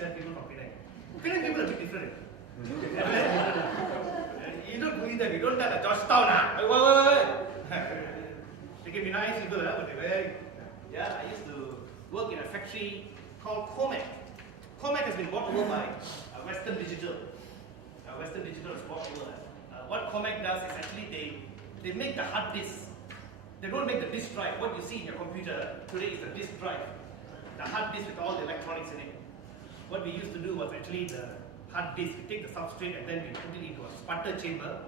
nice people from Penang. Penang people are a bit different. You don't believe that. You don't tell a Georgetown. They can be nice people, but they're very. Yeah, I used to work in a factory called Comac. Comac has been bought over by Western Digital. Western Digital is bought over. What Comac does is actually they make the hard disk. They don't make the disk drive. What you see in your computer today is the disk drive. The hard disk with all the electronics in it. What we used to do was actually the hard disk. We take the substrate and then we put it into a sputter chamber,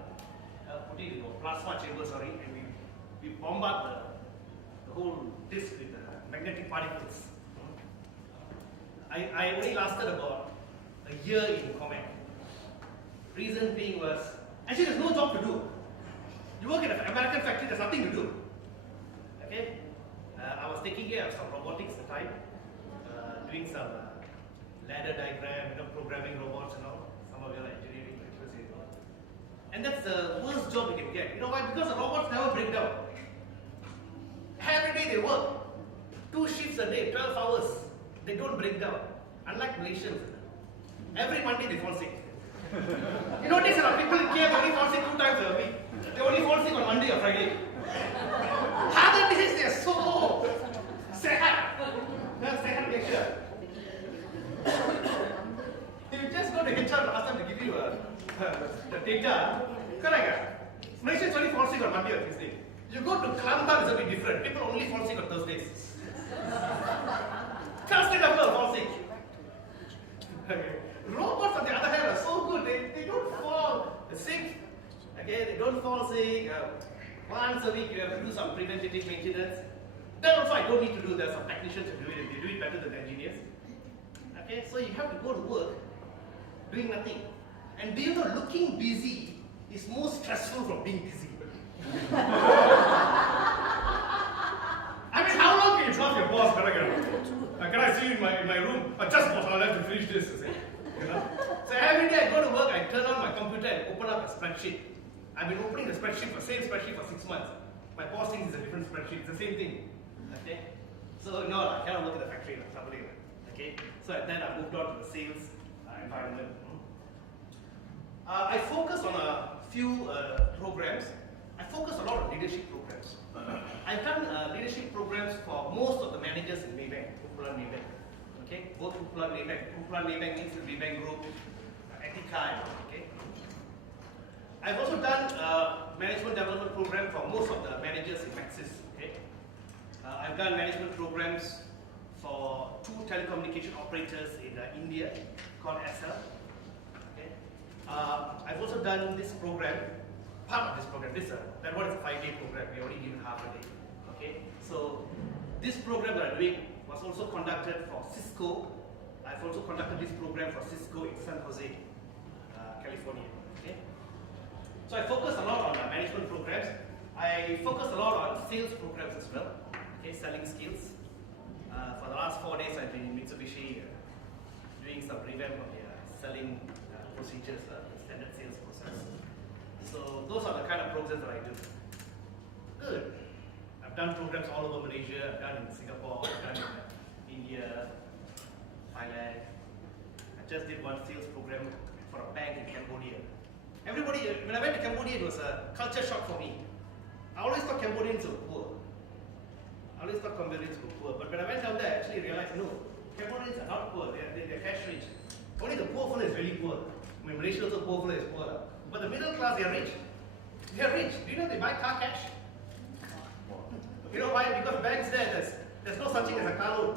put it into a plasma chamber, sorry, and we bombard the whole disk with magnetic particles. I only lasted about a year in Comac. Reason being was, actually there's no job to do. You work in an American factory, there's nothing to do. Okay? I was taking care of some robotics at the time, doing some ladder diagram, programming robots and all. Some of you are engineering lecturers, and that's the worst job you can get. You know why? Because the robots never break down. Every day they work. 2 shifts a day, 12 hours. They don't break down. Unlike Malaysians. Every Monday they fall sick. You notice that people in Kiev only fall sick 2 times a week. They only fall sick on Monday or Friday. Other days they are so sad. That's sad nature. You just go to HR and ask them to give you the data. Correct? Malaysians only fall sick on Monday or Tuesday. You go to Kelantan, it's a bit different. People only fall sick on Thursdays. Thursday people fall sick. Okay. Robots on the other hand are so good, they don't fall sick. Okay, they don't fall sick. Once a week you have to do some preventative maintenance. Then also I don't need to do that. Some technicians who do it, they do it better than the engineers. Okay, so you have to go to work doing nothing. And do you know, looking busy is more stressful from being busy. I mean, how long can you trust your boss? Can I see you in my room? Just boss, I'll have to finish this. You know? So every day I go to work, I turn on my computer and open up a spreadsheet. I've been opening the spreadsheet, same spreadsheet for 6 months. My boss thinks it's a different spreadsheet. It's the same thing. Okay? So no, I cannot work in the factory. Okay? So then I moved on to the sales environment. I focus on a few programs. I focus a lot on leadership programs. I've done leadership programs for most of the managers in Maybank, Kumpulan Maybank. Okay, both Kumpulan Maybank. Kumpulan Maybank means the Maybank Group, Etika. Okay. I've also done management development program for most of the managers in Maxis. Okay. I've done management programs for 2 telecommunication operators in India called SL. Okay. I've also done this program. Part of this program, that one is a 5-day program. We only give it half a day. Okay, so this program that I'm doing was also conducted for Cisco. I've also conducted this program for Cisco in San Jose, California. Okay, so I focus a lot on management programs. I focus a lot on sales programs as well. Okay, selling skills. For the last 4 days, I've been in Mitsubishi doing some revamp of the selling procedures, the standard sales process. So those are the kind of programs that I do. Good. I've done programs all over Malaysia. I've done in Singapore. I've done in India, Thailand. I just did one sales program for a bank in Cambodia. Everybody, when I went to Cambodia, it was a culture shock for me. I always thought Cambodians were poor. But when I went down there, I actually realized, no, Cambodians are not poor. They're cash rich. Only the poor fella is really poor. I mean, Malaysia also poor fella is poor. But the middle class, they are rich. They are rich. Do you know they buy car cash? You know why? Because banks there's no such thing as a car loan.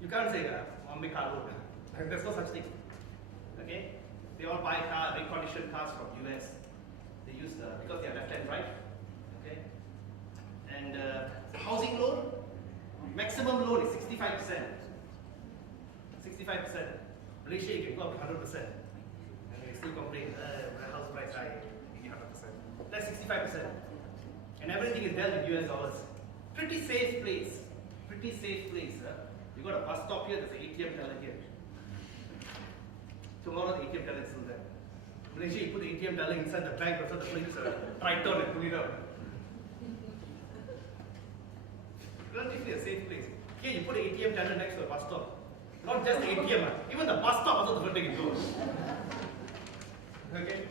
You can't say, I'll make car loan. There's no such thing. Okay? They all buy reconditioned cars from US. They use because they are left and right. Okay? And housing loan, maximum loan is 65%. 65%. Malaysia, you can go up to 100%. And you still complain, house price high, 100%. That's 65%. And everything is dealt in US dollars. Pretty safe place. Pretty safe place. You got a bus stop here, there's an ATM teller here. Tomorrow the ATM teller is still there. Malaysia, you put the ATM teller inside the bank, also the police Triton and pull it out. Relatively a safe place. Here you put an ATM teller next to a bus stop. Not just the ATM, even the bus stop also don't take it go. Okay?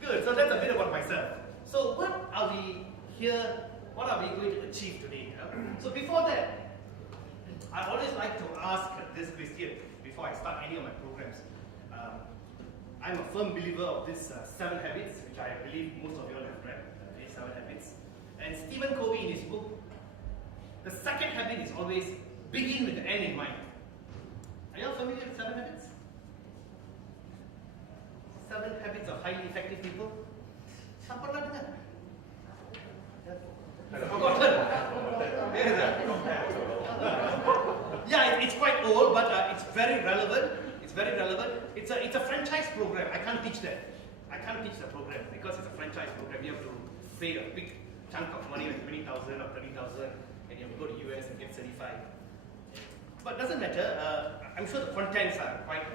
Good, so that's a bit about myself. So what are we going to achieve today? So before that, I always like to ask this question before I start any of my programs. I'm a firm believer of these 7 habits, which I believe most of you all have read, 7 habits. And Stephen Covey in his book, the second habit is always begin with the end in mind. Are you all familiar with 7 habits? 7 habits of highly effective people? Siapa pernah dengar? Forgotten. Yeah, it's quite old, but it's very relevant. It's a franchise program. I can't teach that. I can't teach the program because it's a franchise program. You have to pay a big chunk of money, like 20,000 or 30,000, and you have to go to US and get certified. But doesn't matter. I'm sure the contents are quite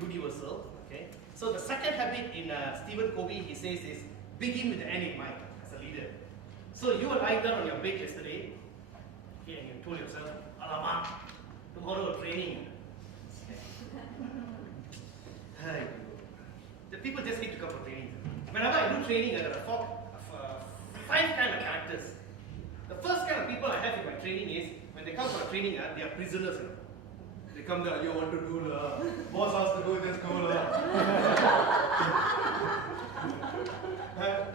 universal. Okay. So the second habit in Stephen Covey, he says, is begin with the end in mind as a leader. So you were lying down on your bed yesterday, okay, and you told yourself, "Alamak, tomorrow training." The people just need to come for training. Whenever I do training, there are 5 kind of characters. The first kind of people I have in my training is, when they come for a training, they are prisoners. They come there, you want to do the boss has to go, just go.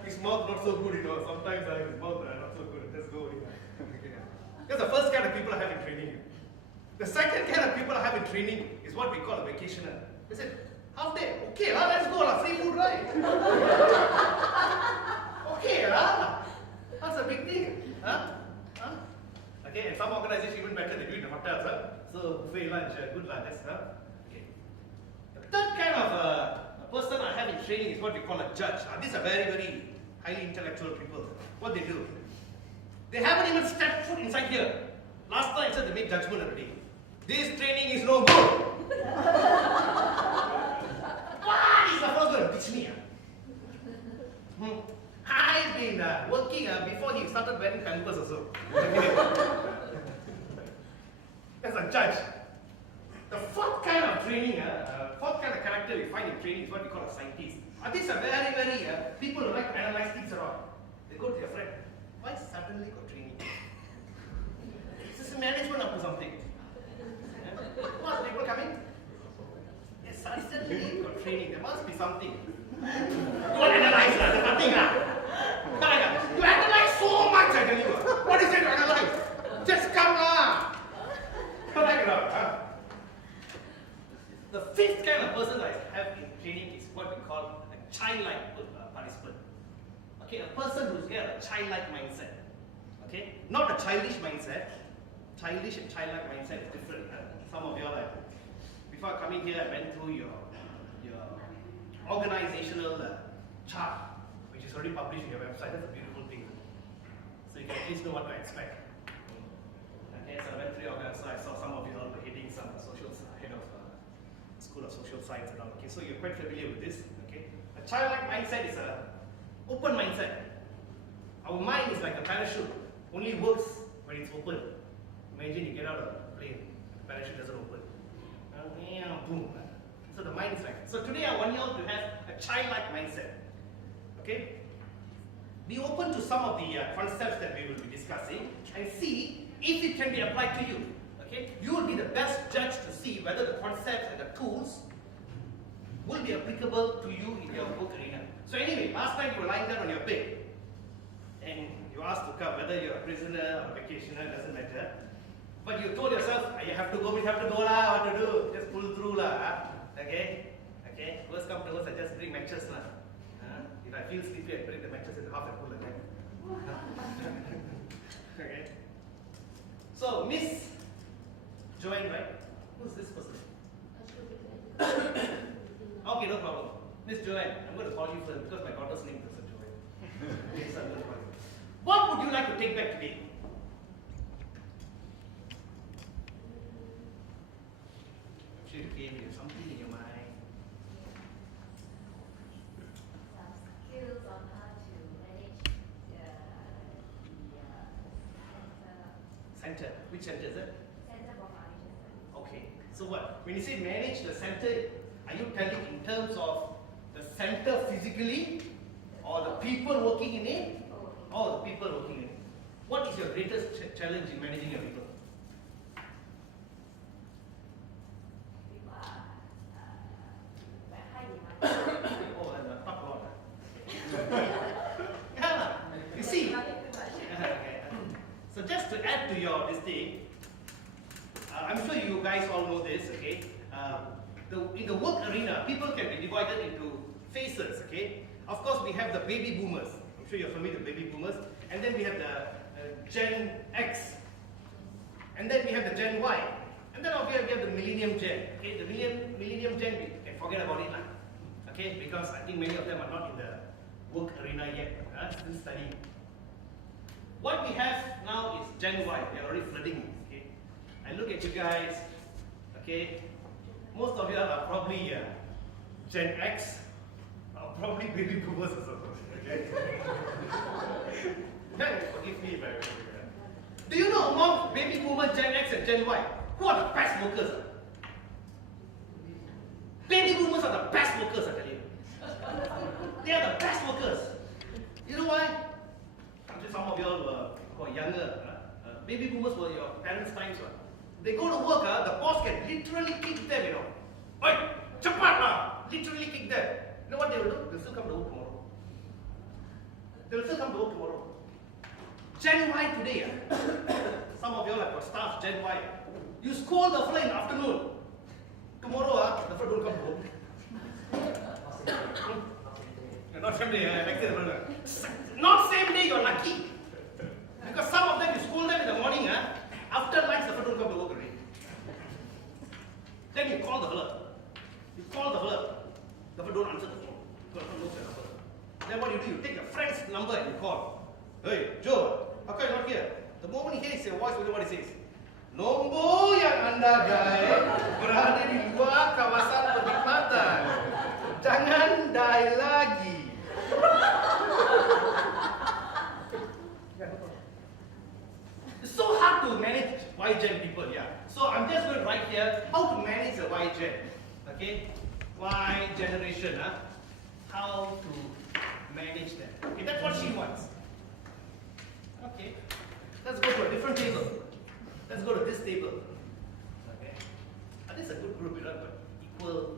His mouth not so good, sometimes his mouth not so good, just go. That's the first kind of people I have in training. The second kind of people I have in training is what we call a vacationer. They said, half day, okay, let's go, free food, right? Okay, that's a big thing. Okay, and some organizations even better, they do it in hotels. So buffet lunch, good lunch. Okay. The third kind of a person I have in training is what we call a judge. These are very, very highly intellectual people. What they do? They haven't even stepped foot inside here. Last time I said they made judgment already. This training is no good. What is the problem? Teach me. I've been working before he started wearing pampers also. As a judge. The fourth kind of training, fourth kind of character we find in training is what we call a scientist. These are very, very people who like to analyze things around. They go to their friend, why suddenly got training? Is this management up to something? What, people coming? Yes, suddenly got training, there must be something. Don't analyze that, there's nothing. You analyze so much, I tell you. What is it to analyze? Just come lah. The fifth kind of person I have in training is what we call a childlike participant. Okay, a person who's got a childlike mindset. Okay, not a childish mindset. Childish and childlike mindset is different. Some of you all, before coming here, I went through your organizational chart, which is already published on your website. That's a beautiful thing. So you can at least know what to expect. Okay, so I went through your website. I saw some of you all were heading some head of School of Social Science and all. Okay, so you're quite familiar with this. Okay, a childlike mindset is a open mindset. Our mind is like a parachute, only works when it's open. Imagine you get out of a plane, the parachute doesn't open. Boom. So the mind is like, so today I want you all to have a childlike mindset. Okay? Be open to some of the concepts that we will be discussing and see if it can be applied to you. Okay? You will be the best judge to see whether the concepts and the tools will be applicable to you in your work arena. So anyway, last time you were lying down on your bed and you asked to come, whether you're a prisoner or a vacationer, doesn't matter. But you told yourself, you have to go lah, what to do? Just pull through lah. Okay? Okay? Worst come to worst, I just bring matches lah. If I feel sleepy, I bring the matches in half and pull again. Okay? So, Miss Joanne, right? Who's this person? Okay, no problem. Miss Joanne, I'm going to call you first because my daughter's name is Joanne. Yes, I'm going to call you. What would you like to take back today? I'm sure you came with something in your mind. Some skills on how to manage the Center. Which center is it? Center for Foundation Studies. Okay. So what? When you say manage the center, are you telling in terms of the center physically, or the people working in it, or the people working in it? What is your greatest challenge in managing your people? Oh, and talk a lot. Yeah, you see. Okay. So just to add to your this thing, I'm sure you guys all know this. Okay. In the work arena, people can be divided into phases. Okay. Of course, we have the baby boomers. I'm sure you're familiar with baby boomers, and then we have the Gen X, and then we have the Gen Y, and then we have the Millennium Gen. Okay, the Millennium Gen, we can forget about it now. Okay, because I think many of them are not in the work arena yet, still studying. What we have now is Gen Y. They are already flooding. Okay, I look at you guys. Okay, most of you are probably Gen X, or probably baby boomers or something. Okay, forgive me if I remember. Do you know among baby boomer, Gen X, and Gen Y, who are the best workers? Baby boomers are the best workers, I tell you. They are the best workers. You know why? I'm sure some of you all who are younger. Baby boomers were your parents' times. They go to work, the boss can literally kick them, you know. Oi, cepat lah! Literally kick them. You know what they will do? They'll still come to work tomorrow. They'll still come to work tomorrow. Gen Y today, some of you all have got staff, Gen Y. You scold the fella in the afternoon. Tomorrow, the fella don't come to work. Not same day, not same day, you're lucky. Because some of them, you scold them in the morning, after lunch, the fella don't come to work already. Then you call the fella. You call the fella. The fella don't answer the phone. The fella looks at the fella. Then what do? You take your friend's number and you call. Hey, Joe, how come you're not here? The moment he hears your voice, you know what he says? Nombor yang anda dial berada di luar kawasan penikmatan. Jangan dial lagi. It's so hard to manage Y-Gen people, yeah. So I'm just going to write here how to manage the Y-Gen. Okay? Y generation, how to manage them. Okay, that's what she wants. Okay, let's go to a different table. Let's go to this table. Okay, this is a good group, you know, but equal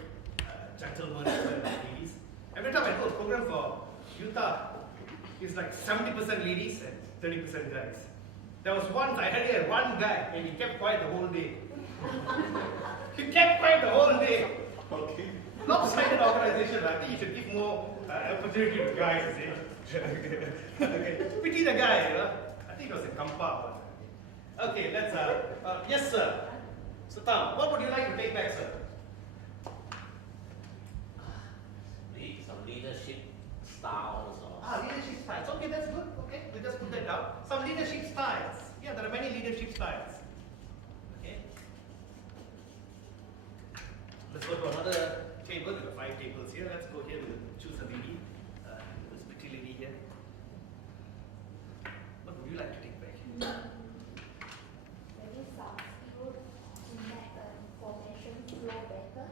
gentlemen and ladies. Every time I do a program for UTAR, it's like 70% ladies and 30% guys. There was once I had one guy and he kept quiet the whole day. He kept quiet the whole day. Okay. Lopsided organization. I think you should give more opportunity to guys. Okay. Pity the guy, you know. I think it was in Kampa. Okay, let's yes sir. So Tam, what would you like to take back, sir? Some leadership styles or Leadership styles. Okay, that's good. Okay, we'll just put that down. Some leadership styles. Yeah, there are many leadership styles. Okay. Let's go to another table. There are 5 tables here. Let's go here. We'll choose a lady. This pretty lady here. What would you like to take back? Maybe some skill to make the information flow better.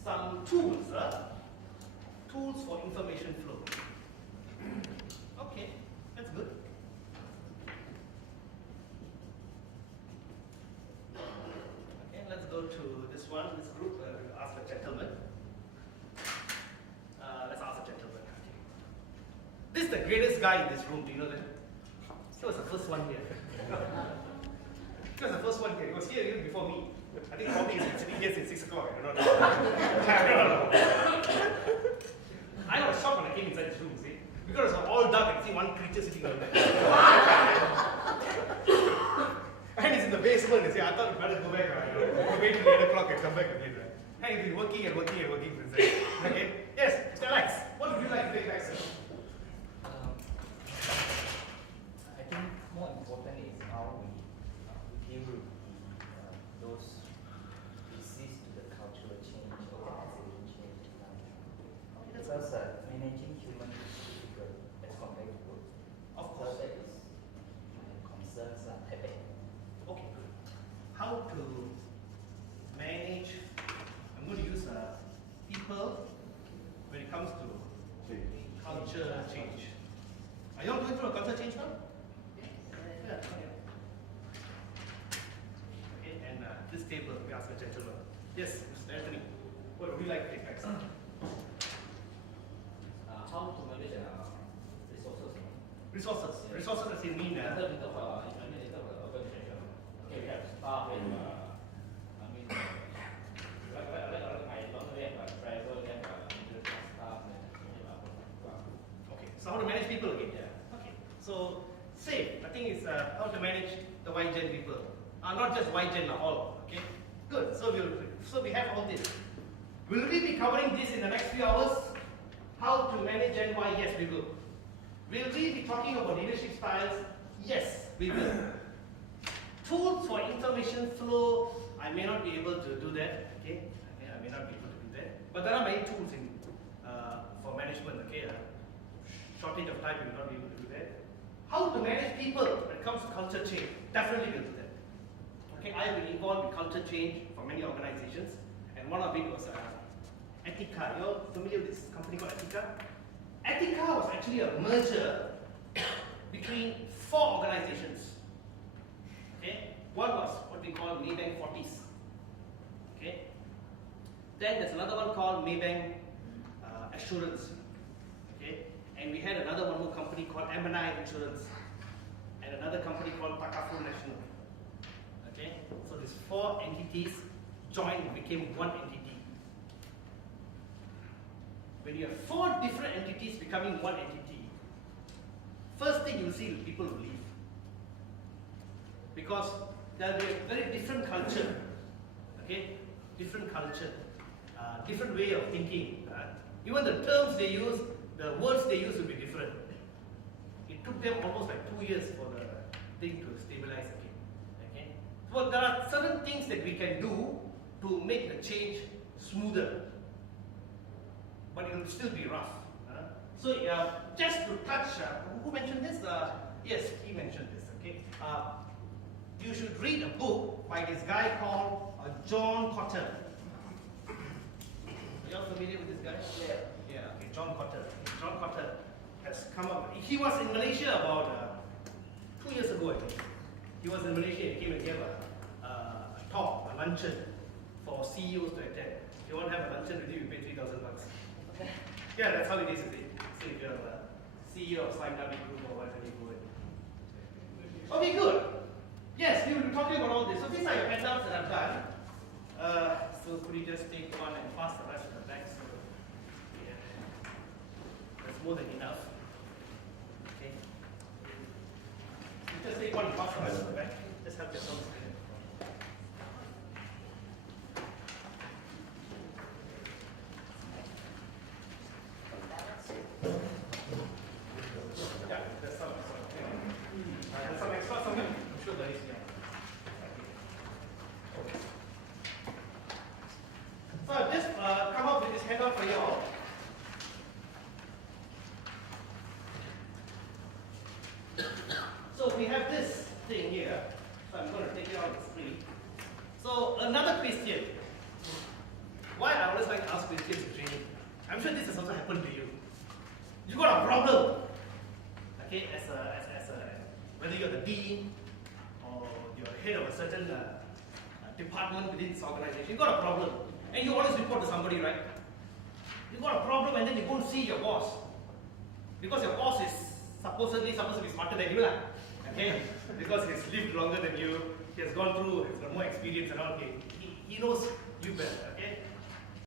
Some tools, tools for information flow. Okay, that's good. Okay, let's go to this one, this group. We'll ask a gentleman. Let's ask a gentleman. Okay. This is the greatest guy in this room. Do you know that? He was the first one here. He was the first one here. He was here even before me. I think probably he's been sitting here since 6 o'clock. I don't know. I was shocked when I came inside this room, see? Because it was all dark and see one creature sitting down there. And he's in the basement, you see, I thought better go back, wait till 8 o'clock and come back again. And he's been working and working and working since then. Okay? Yes, Mr. Alex, what would you like to take back, sir? I think more important is how we deal with those resist to the cultural change, organization change. Because managing human is difficult as compared to work. Of course. So that is my concerns habit. Okay, good. How to people when it comes to culture change. Are you all going through a culture change now? Yeah. Okay, and this table, we ask a gentleman. Yes, Mr. Anthony, what would you like to take back? How to manage resources? Resources. Yeah. Resources as in mean. In terms of organization, okay, we have staff and I mean, like I don't have a driver, we have staff and Okay, so how to manage people again? Yeah. Okay, so same. I think it's how to manage the YGen people. Not just YGen, all. Okay, good. So we have all this. Will we be covering this in the next few hours? How to manage Gen Y? Yes, we will. Will we be talking about leadership styles? Yes, we will. Tools for information flow, I may not be able to do that. Okay, I may not be able to do that. But there are many tools in for management. Okay, shortage of time, we will not be able to do that. How to manage people when it comes to culture change? Definitely will do that. Okay, I have been involved in culture change for many organizations, and one of it was Etika. You're familiar with this company called Etika? Etika was actually a merger between 4 organizations. Okay, one was what we call Maybank 40s. Okay, then there's another one called Maybank Assurance. Okay, and we had another one more company called M&I Insurance, and another company called Takaful National. Okay, so these 4 entities joined and became one entity. When you have 4 different entities becoming one entity, first thing you'll see is people will leave. Because there will be a very different culture, okay? Different culture, different way of thinking. Even the terms they use, the words they use will be different. It took them almost like 2 years for the thing to stabilize again. Okay? So there are certain things that we can do to make the change smoother, but it will still be rough. So just to touch, who mentioned this? Yes, he mentioned this. Okay, you should read a book by this guy called John Cotter. Are you all familiar with this guy? Yeah. Yeah. Okay, John Cotter. John Cotter has come up. He was in Malaysia about 2 years ago, I think. He was in Malaysia and came and gave a talk, a luncheon for CEOs to attend. If you want to have a luncheon with you, you pay $3,000. Yeah, that's how it is. So if you're a CEO of Slime Dummy Group or whatever you go in. Okay, good. Yes, we will be talking about all this. So these are your handouts that I've done. So could you just take one and pass the rest of the back? So yeah, that's more than enough. Okay. You just take one and pass the rest of the back. Just help yourself. So I've just come up with this handout for you all. So we have this thing here. So I'm going to take it out of the screen. So another question. Why I always like to ask questions in training? I'm sure this has also happened to you. You got a problem. Okay, whether you're the dean or you're head of a certain department within this organization, you got a problem. And you always report to somebody, right? You got a problem and then you go and see your boss. Because your boss is supposed to be smarter than you, okay? Because he's lived longer than you, he has gone through, he's got more experience and all, okay? He knows you better, okay?